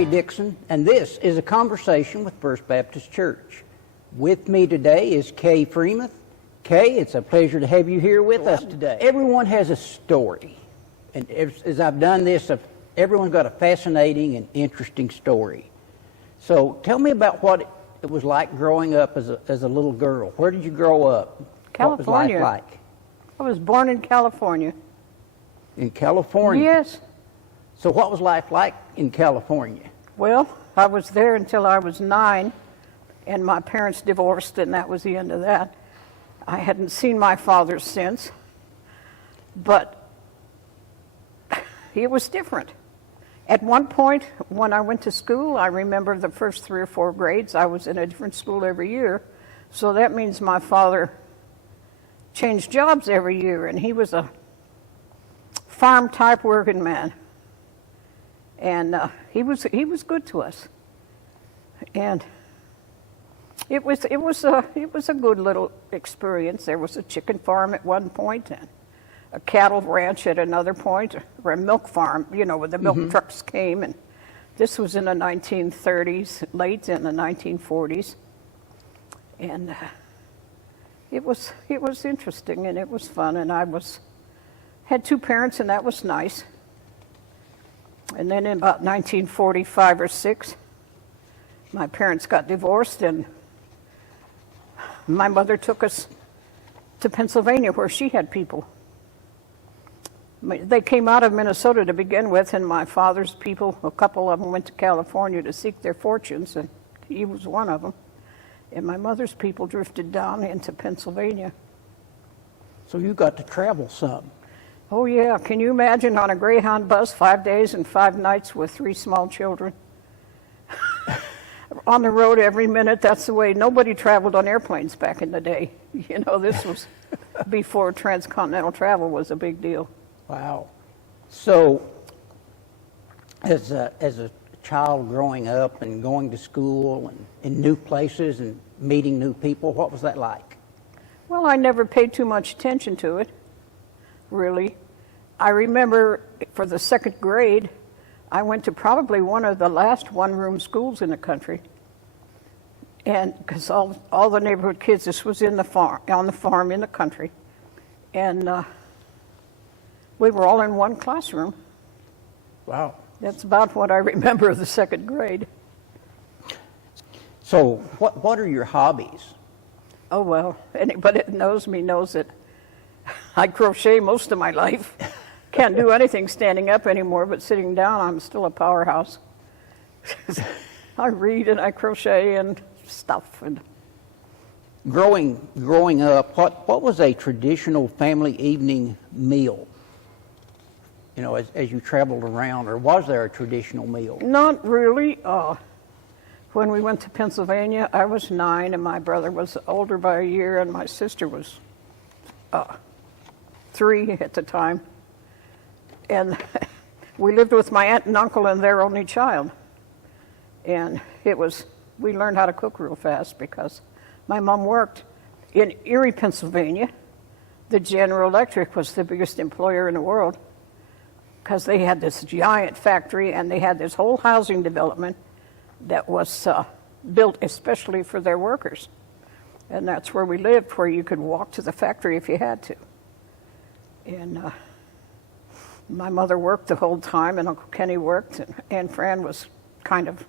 Larry Dixon, and this is a conversation with First Baptist Church. With me today is Kay Fremuth. Kay, it's a pleasure to have you here with us today. Everyone has a story, and as I've done this, everyone's got a fascinating and interesting story. So tell me about what it was like growing up as a little girl. Where did you grow up? California. What was life like? I was born in California. In California? Yes. So what was life like in California? Well, I was there until I was 9, and my parents divorced, and that was the end of that. I hadn't seen my father since, but it was different. At one point, when I went to school, I remember the first 3 or 4 grades, I was in a different school every year, so that means my father changed jobs every year, and he was a farm-type working man. And he was good to us, and it was a good little experience. There was a chicken farm at one point, and a cattle ranch at another point, or a milk farm, you know, where the milk trucks came. And this was in the 1930s, late in the 1940s, and it was interesting, and it was fun. And I had 2 parents, and that was nice. And then in about 1945 or 6, my parents got divorced, and my mother took us to Pennsylvania, where she had people. They came out of Minnesota to begin with, and my father's people, a couple of them, went to California to seek their fortunes, and he was one of them. And my mother's people drifted down into Pennsylvania. So you got to travel some. Oh, yeah. Can you imagine on a Greyhound bus 5 days and 5 nights with 3 small children? On the road every minute. That's the way. Nobody traveled on airplanes back in the day. You know, this was before transcontinental travel was a big deal. Wow. So as a child growing up and going to school and in new places and meeting new people, what was that like? Well, I never paid too much attention to it. Really. I remember for the 2nd grade, I went to probably one of the last one-room schools in the country. And because all the neighborhood kids, this was on the farm in the country. And we were all in one classroom. Wow. That's about what I remember of the 2nd grade. So what are your hobbies? Oh, well, anybody that knows me knows that I crochet most of my life. Can't do anything standing up anymore, but sitting down, I'm still a powerhouse. I read and I crochet and stuff. And growing up, what was a traditional family evening meal? You know, as you traveled around, or was there a traditional meal? Not really. When we went to Pennsylvania, I was 9, and my brother was older by a year, and my sister was 3 at the time. And we lived with my aunt and uncle and their only child. And we learned how to cook real fast because my mom worked in Erie, Pennsylvania. The General Electric was the biggest employer in the world because they had this giant factory, and they had this whole housing development that was built especially for their workers. And that's where we lived, where you could walk to the factory if you had to. And my mother worked the whole time, and Uncle Kenny worked, and Aunt Fran was kind of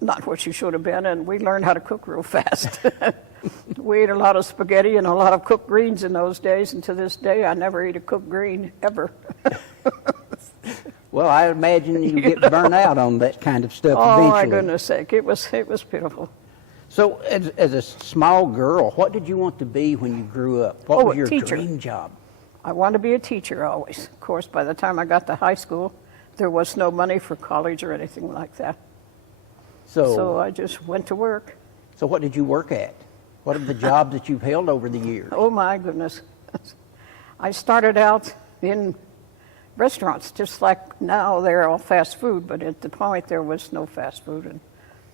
not what she should have been, and we learned how to cook real fast. We ate a lot of spaghetti and a lot of cooked greens in those days, and to this day, I never eat a cooked green, ever. Well, I imagine you get burnt out on that kind of stuff eventually. Oh, my goodness sake, it was pitiful. So, as a small girl, what did you want to be when you grew up? What was your dream job? I wanted to be a teacher always. Of course, by the time I got to high school, there was no money for college or anything like that. So I just went to work. So what did you work at? What are the jobs that you've held over the years? Oh, my goodness. I started out in restaurants, just like now they're all fast food, but at the point there was no fast food. And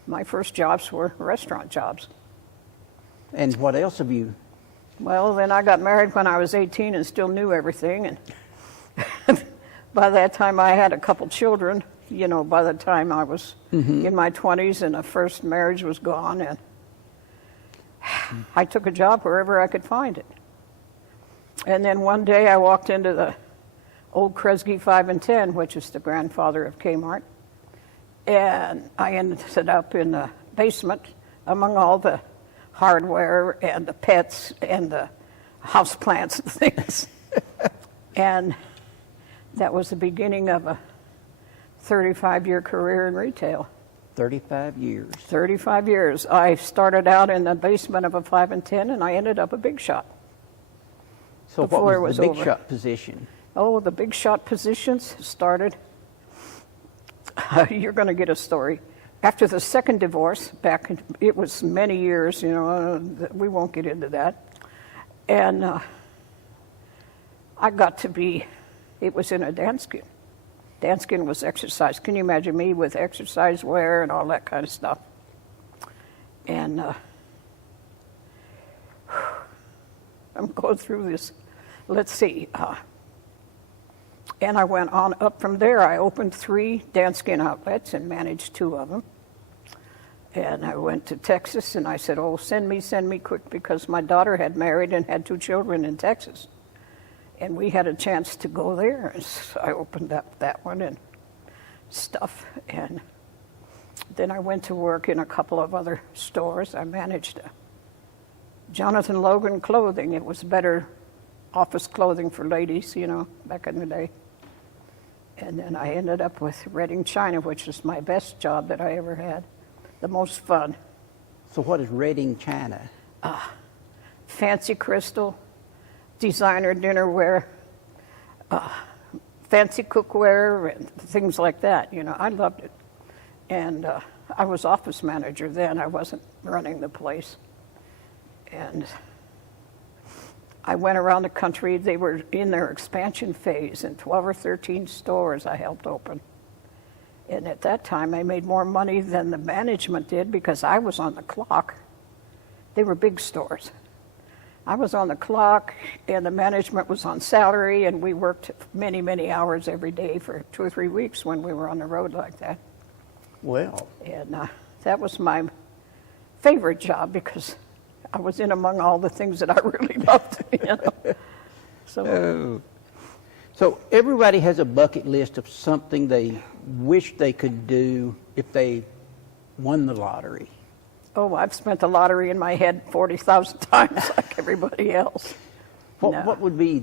my first jobs were restaurant jobs. And what else have you? Well, then I got married when I was 18 and still knew everything. And by that time I had a couple children, you know, by the time I was in my 20s and the first marriage was gone, and I took a job wherever I could find it. And then one day I walked into the old Kresge 5 and 10, which is the grandfather of Kmart, and I ended up in the basement among all the hardware and the pets and the house plants and things. And that was the beginning of a 35-year career in retail. 35 years. 35 years. I started out in the basement of a 5 and 10, and I ended up a big shot. So Before what it was was the big over. shot position? Oh, the big shot positions started. You're going to get a story. After the second divorce, it was many years, you know, we won't get into that. And I got to be, it was in a Danskin. Danskin was exercise. Can you imagine me with exercise wear and all that kind of stuff? And I'm going through this. Let's see. And I went on up from there. I opened 3 Danskin outlets and managed 2 of them. And I went to Texas, and I said, oh, send me quick, because my daughter had married and had 2 children in Texas. And we had a chance to go there. And so I opened up that one and stuff. And then I went to work in a couple of other stores. I managed Jonathan Logan Clothing. It was better office clothing for ladies, you know, back in the day. And then I ended up with Reading China, which is my best job that I ever had. The most fun. So what is Reading China? Fancy crystal, designer dinnerware, fancy cookware, and things like that. You know, I loved it. And I was office manager then. I wasn't running the place. And I went around the country. They were in their expansion phase, and 12 or 13 stores I helped open. And at that time, I made more money than the management did because I was on the clock. They were big stores. I was on the clock, and the management was on salary, and we worked many, many hours every day for 2 or 3 weeks when we were on the road like that. Well, And that was my favorite job because I was in among all the things that I really loved. You know? So everybody has a bucket list of something they wish they could do if they won the lottery. Oh, I've spent the lottery in my head 40,000 times like everybody else. What would be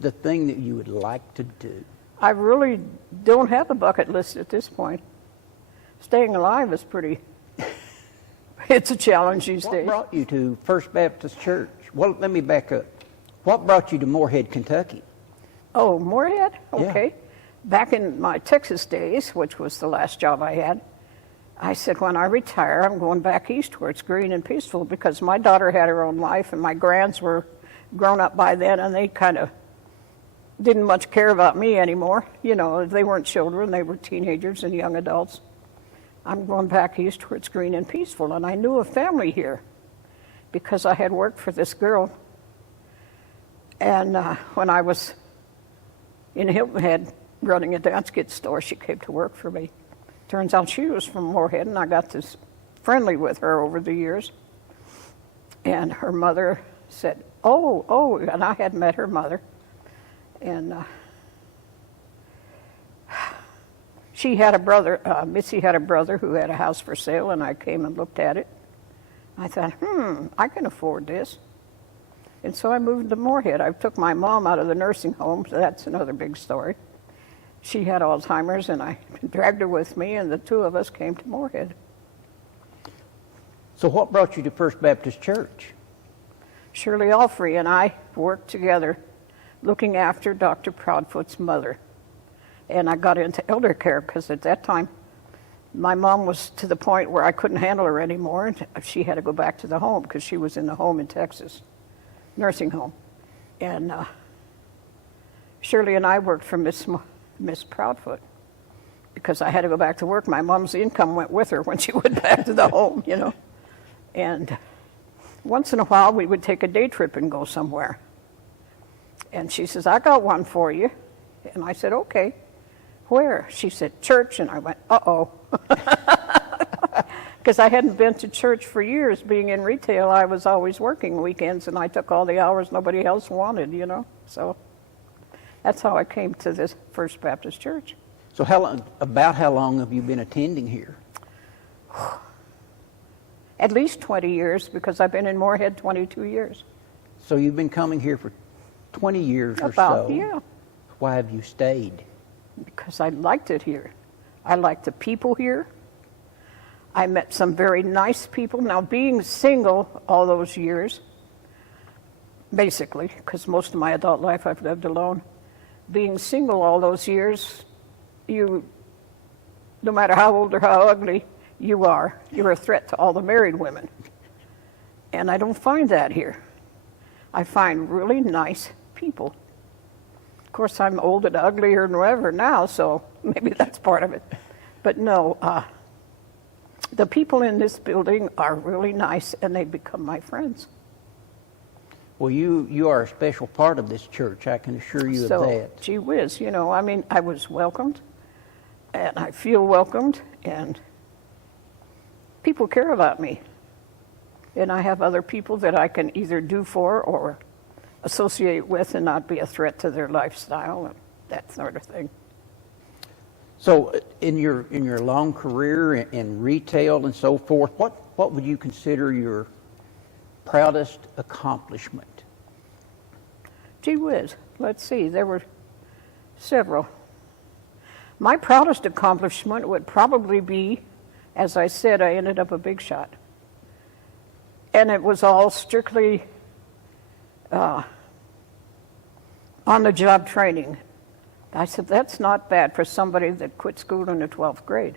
the thing that you would like to do? I really don't have a bucket list at this point. Staying alive is it's a challenge these days. What brought you to First Baptist Church? Well, let me back up. What brought you to Morehead, Kentucky? Oh, Morehead? Yeah. Okay. Back in my Texas days, which was the last job I had, I said, when I retire, I'm going back east where it's green and peaceful, because my daughter had her own life and my grands were grown up by then, and they kind of didn't much care about me anymore. You know, they weren't children, they were teenagers and young adults. I'm going back east where it's green and peaceful. And I knew a family here because I had worked for this girl. And when I was in Hilton Head running a dance kit store, she came to work for me. Turns out she was from Morehead, and I got this friendly with her over the years. And her mother said, oh, and I had met her mother. And she had a brother, Missy had a brother who had a house for sale, and I came and looked at it. I thought, I can afford this. And so I moved to Morehead. I took my mom out of the nursing home, so that's another big story. She had Alzheimer's, and I dragged her with me, and the 2 of us came to Morehead. So what brought you to First Baptist Church? Shirley Alfrey and I worked together looking after Dr. Proudfoot's mother. And I got into elder care because at that time, my mom was to the point where I couldn't handle her anymore, and she had to go back to the home because she was in the home in Texas, nursing home. And Shirley and I worked for Miss Proudfoot because I had to go back to work. My mom's income went with her when she went back to the home, you know. And once in a while, we would take a day trip and go somewhere. And she says, I got one for you. And I said, okay. Where? She said, church. And I went, uh-oh. Because I hadn't been to church for years. Being in retail, I was always working weekends, and I took all the hours nobody else wanted, you know. So that's how I came to this First Baptist Church. So about how long have you been attending here? At least 20 years, because I've been in Moorhead 22 years. So you've been coming here for 20 years or About, so. yeah. Why have you stayed? Because I liked it here. I liked the people here. I met some very nice people. Now, being single all those years, basically, because most of my adult life I've lived alone, being single all those years, no matter how old or how ugly you're a threat to all the married women. And I don't find that here. I find really nice people. Of course, I'm old and uglier than ever now, so maybe that's part of it. But no, the people in this building are really nice, and they become my friends. Well, you are a special part of this church, I can assure you of that. Gee whiz, you know, I mean, I was welcomed, and I feel welcomed, and people care about me. And I have other people that I can either do for or associate with and not be a threat to their lifestyle and that sort of thing. So in your long career in retail and so forth, what would you consider your proudest accomplishment? Gee whiz, let's see, there were several. My proudest accomplishment would probably be, as I said, I ended up a big shot. And it was all strictly on-the-job training. I said, that's not bad for somebody that quit school in the 12th grade.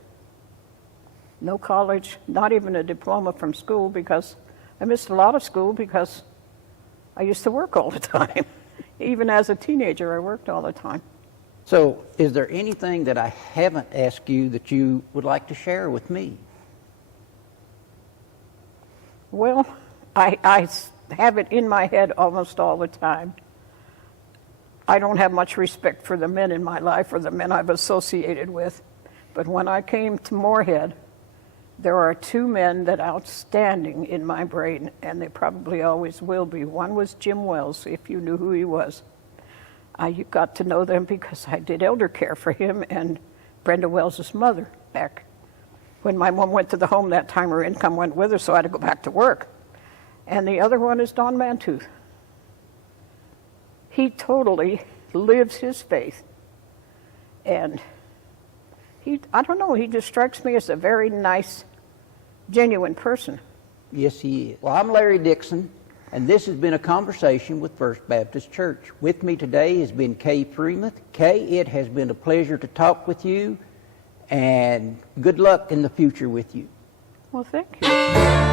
No college, not even a diploma from school, because I missed a lot of school because I used to work all the time. Even as a teenager, I worked all the time. So is there anything that I haven't asked you that you would like to share with me? Well, I have it in my head almost all the time. I don't have much respect for the men in my life or the men I've associated with. But when I came to Moorhead, there are two men that are outstanding in my brain, and they probably always will be. One was Jim Wells, if you knew who he was. You got to know them because I did elder care for him and Brenda Wells' mother back when my mom went to the home that time. Her income went with her, so I had to go back to work. And the other one is Don Mantooth. He totally lives his faith. And I don't know, he just strikes me as a very nice, genuine person. Yes, he is. Well, I'm Larry Dixon, and this has been a conversation with First Baptist Church. With me today has been Kay Fremuth. Kay, it has been a pleasure to talk with you, and good luck in the future with you. Well, thank you.